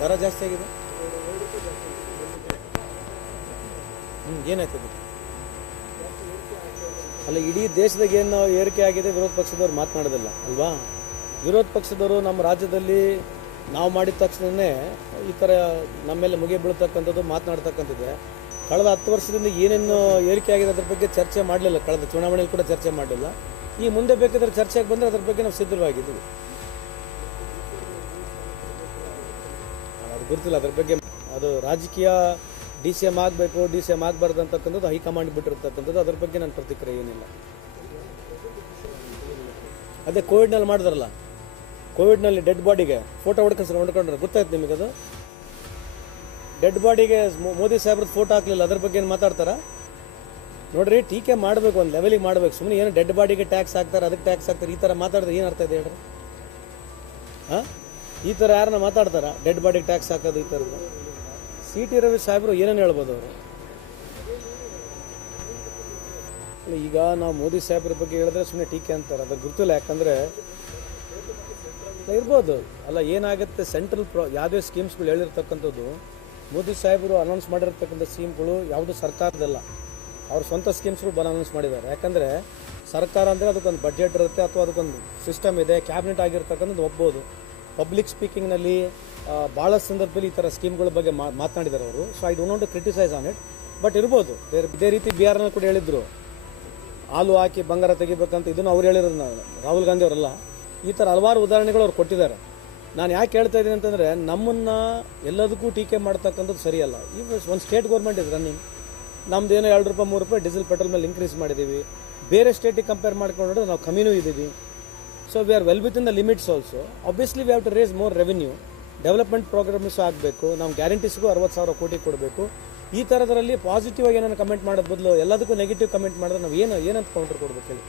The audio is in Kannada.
ದರ ಜಾಸ್ತಿ ಆಗಿದೆ? ಹ್ಞೂ ಏನಾಯ್ತದೆ ಅಲ್ಲ ಇಡೀ ದೇಶದಾಗ ಏನು ಏರಿಕೆ ಆಗಿದೆ, ವಿರೋಧ ಪಕ್ಷದವ್ರು ಮಾತನಾಡೋದಿಲ್ಲ ಅಲ್ವಾ? ವಿರೋಧ ಪಕ್ಷದವರು ನಮ್ಮ ರಾಜ್ಯದಲ್ಲಿ ನಾವು ಮಾಡಿದ ತಕ್ಷಣವೇ ಈ ಥರ ನಮ್ಮ ಮೇಲೆ ಮುಗಿ ಬೀಳ್ತಕ್ಕಂಥದ್ದು, ಮಾತನಾಡ್ತಕ್ಕಂಥದ್ದೆ. ಕಳೆದ ಹತ್ತು ವರ್ಷದಿಂದ ಏನೇನು ಏರಿಕೆ ಆಗಿದೆ ಅದ್ರ ಬಗ್ಗೆ ಚರ್ಚೆ ಮಾಡಲಿಲ್ಲ. ಕಳೆದ ಚುನಾವಣೆಯಲ್ಲಿ ಕೂಡ ಚರ್ಚೆ ಮಾಡಲಿಲ್ಲ. ಈ ಮುಂದೆ ಬೇಕಾದ್ರೆ ಚರ್ಚೆಗೆ ಬಂದರೆ ಅದ್ರ ಬಗ್ಗೆ ನಾವು ಸಿದ್ಧವಾಗಿದ್ದೀವಿ. ಗೊತ್ತಿಲ್ಲ, ಅದ್ರ ಬಗ್ಗೆ ಅದು ರಾಜಕೀಯ ಡಿ ಸಿ ಎಂ ಆಗಬೇಕು, ಡಿ ಸಿ ಎಂ ಆಗಬಾರ್ದು ಅಂತಕ್ಕಂಥದ್ದು ಹೈಕಮಾಂಡ್ ಬಿಟ್ಟಿರ್ತಕ್ಕಂಥದ್ದು, ಅದ್ರ ಬಗ್ಗೆ ನನ್ನ ಪ್ರತಿಕ್ರಿಯೆ ಏನಿಲ್ಲ. ಅದೇ ಕೋವಿಡ್ನಲ್ಲಿ ಮಾಡಿದ್ರಲ್ಲ, ಕೋವಿಡ್ನಲ್ಲಿ ಡೆಡ್ ಬಾಡಿಗೆ, ಫೋಟೋ ಹೊಡ್ಕೊಂಡು ಹೊಡ್ಕೊಂಡ್ರೆ, ಗೊತ್ತಾಯ್ತು ನಿಮಗೆ ಅದು? ಡೆಡ್ ಬಾಡಿಗೆ ಮೋದಿ ಸಾಹೇಬ್ರದ್ದು ಫೋಟೋ ಹಾಕ್ಲಿಲ್ಲ, ಅದ್ರ ಬಗ್ಗೆ ಏನು ಮಾತಾಡ್ತಾರ? ನೋಡ್ರಿ, ಟೀಕೆ ಮಾಡಬೇಕು, ಒಂದು ಲೆವೆಲಿಗೆ ಮಾಡಬೇಕು ಸುಮ್ಮನೆ ಏನು ಡೆಡ್ ಬಾಡಿಗೆ ಟ್ಯಾಕ್ಸ್ ಹಾಕ್ತಾರೆ, ಅದಕ್ಕೆ ಟ್ಯಾಕ್ಸ್ ಹಾಕ್ತಾರೆ, ಈ ಥರ ಮಾತಾಡಿದ್ರೆ ಏನು ಅರ್ಥ ಇದೆ ಹೇಳ್ರಿ? ಹಾಂ? ಈ ಥರ ಯಾರನ್ನ ಮಾತಾಡ್ತಾರ? ಡೆಡ್ ಬಾಡಿಗೆ ಟ್ಯಾಕ್ಸ್ ಹಾಕೋದು ಈ ಥರದ್ದು. ಸಿ ಟಿ ರವಿ ಸಾಹೇಬರು ಏನೇನು ಹೇಳ್ಬೋದು ಅವರು? ಈಗ ನಾವು ಮೋದಿ ಸಾಹೇಬ್ರ ಬಗ್ಗೆ ಹೇಳಿದ್ರೆ ಸುಮ್ಮನೆ ಟೀಕೆ ಅಂತಾರೆ. ಅದ್ರ ಗೊತ್ತಿಲ್ಲ ಯಾಕಂದರೆ ಇರ್ಬೋದು. ಅಲ್ಲ, ಏನಾಗುತ್ತೆ ಸೆಂಟ್ರಲ್ ಪ್ರಾ ಯಾವುದೇ ಸ್ಕೀಮ್ಸ್ಗಳು ಹೇಳಿರ್ತಕ್ಕಂಥದ್ದು, ಮೋದಿ ಸಾಹೇಬರು ಅನೌನ್ಸ್ ಮಾಡಿರ್ತಕ್ಕಂಥ ಸ್ಕೀಮ್ಗಳು ಯಾವುದು ಸರ್ಕಾರದಲ್ಲ. ಅವ್ರ ಸ್ವಂತ ಸ್ಕೀಮ್ಸ್ಗಳು ಬಲ ಅನೌನ್ಸ್ ಮಾಡಿದ್ದಾರೆ. ಯಾಕಂದರೆ ಸರ್ಕಾರ ಅಂದರೆ ಅದಕ್ಕೊಂದು ಬಜೆಟ್ ಇರುತ್ತೆ ಅಥವಾ ಅದಕ್ಕೊಂದು ಸಿಸ್ಟಮ್ ಇದೆ ಕ್ಯಾಬಿನೆಟ್ ಆಗಿರ್ತಕ್ಕಂಥದ್ದು ಒಪ್ಬೋದು. ಪಬ್ಲಿಕ್ ಸ್ಪೀಕಿಂಗ್ನಲ್ಲಿ ಭಾಳ ಸಂದರ್ಭದಲ್ಲಿ ಈ ಥರ ಸ್ಕೀಮ್ಗಳ ಬಗ್ಗೆ ಮಾತನಾಡಿದ್ದಾರೆ ಅವರು. So I don't to criticise on it but ಇರ್ಬೋದು. ಇದೇ ರೀತಿ ಬಿಹಾರ್ನಲ್ಲಿ ಕೂಡ ಹೇಳಿದ್ರು. ಹಾಲು ಹಾಕಿ ಬಂಗಾರ ತೆಗಿಬೇಕಂತ ಇದನ್ನು ಅವ್ರು ಹೇಳಿರೋದು ನಾನು ರಾಹುಲ್ ಗಾಂಧಿ ಅವರಲ್ಲ. ಈ ಥರ ಹಲವಾರು ಉದಾಹರಣೆಗಳು ಅವ್ರು ಕೊಟ್ಟಿದ್ದಾರೆ. ನಾನು ಯಾಕೆ ಹೇಳ್ತಾ ಇದ್ದೀನಿ ಅಂತಂದರೆ, ನಮ್ಮನ್ನು ಎಲ್ಲದಕ್ಕೂ ಟೀಕೆ ಮಾಡ್ತಕ್ಕಂಥದ್ದು ಸರಿಯಲ್ಲ. ಈ ಒಂದು ಸ್ಟೇಟ್ ಗೌರ್ಮೆಂಟ್ ಇದೆ ರನ್ನಿಂಗ್ ನಮ್ದು ಏನೋ ಎರಡು ರೂಪಾಯಿ, ಮೂರು ರೂಪಾಯಿ ಡೀಸೆಲ್ ಪೆಟ್ರೋಲ್ ಮೇಲೆ ಇನ್ಕ್ರೀಸ್ ಮಾಡಿದ್ದೀವಿ. ಬೇರೆ ಸ್ಟೇಟಿಗೆ ಕಂಪೇರ್ ಮಾಡ್ಕೊಂಡ್ರೆ ನಾವು ಕಮ್ಮಿನೂ ಇದ್ದೀವಿ. So we are well within the limits also obviously we have to raise more revenue development programmes ಆಗಬೇಕು. ನಾವು ಗ್ಯಾರಂಟೀಸ್ಗೂ ಅರವತ್ತು ಸಾವಿರ ಕೋಟಿ ಕೊಡಬೇಕು. ಈ ಥರದ್ರಲ್ಲಿ ಪಾಸಿಟಿವ್ ಆಗಿ ಏನಾದ್ರು ಕಮೆಂಟ್ ಮಾಡೋದು ಬದಲು ಎಲ್ಲದಕ್ಕೂ ನೆಗೆಟಿವ್ ಕಮೆಂಟ್ ಮಾಡಿದ್ರೆ ನಾವು ಏನು ಏನಂತ ಕೌಂಟರ್ ಕೊಡಬೇಕು ಹೇಳಿ?